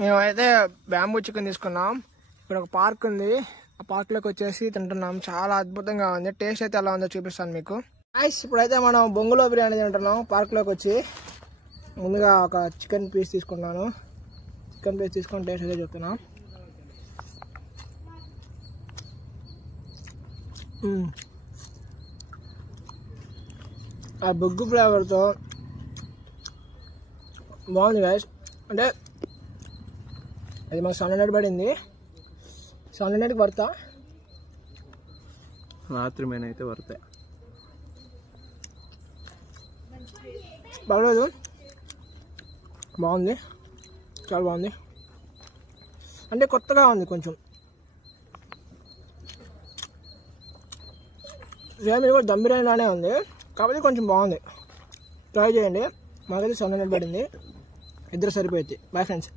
మేమైతే bamboo chicken తీసుకున్నాం. ఇక్కడ ఒక పార్క్ ఉంది, ఆ పార్క్ లోకి వచ్చేసి తింటున్నాం. చాలా అద్భుతంగా ఉంది. టేస్ట్ అయితే ఎలా ఉందో చూపిస్తాను మీకు. గైస్ ఇప్పుడైతే మనం బొంగులో బిర్యానీ తింటున్నాం. పార్క్ లోకి వచ్చి ముందుగా ఒక చికెన్ పీస్ తీసుకున్నాను. చికెన్ పీస్ తీసుకొని టేస్ట్ అయితే చెప్తున్నాం. ఆ బొగ్గు ఫ్లేవర్తో బాగుంది గైస్. అంటే అది మాకు 700 పడింది. 700కి పడతా. రాత్రి మేనైతే పడతాయి. పర్లేదు, బాగుంది, చాలా బాగుంది. అంటే కొత్తగా ఉంది కొంచెం. సేమ్ కూడా దమ్ బిర్యానీ లానే ఉంది, కాబట్టి కొంచెం బాగుంది. ట్రై చేయండి. మాకైతే 700 పడింది. ఇద్దరు సరిపోయింది. Bye friends.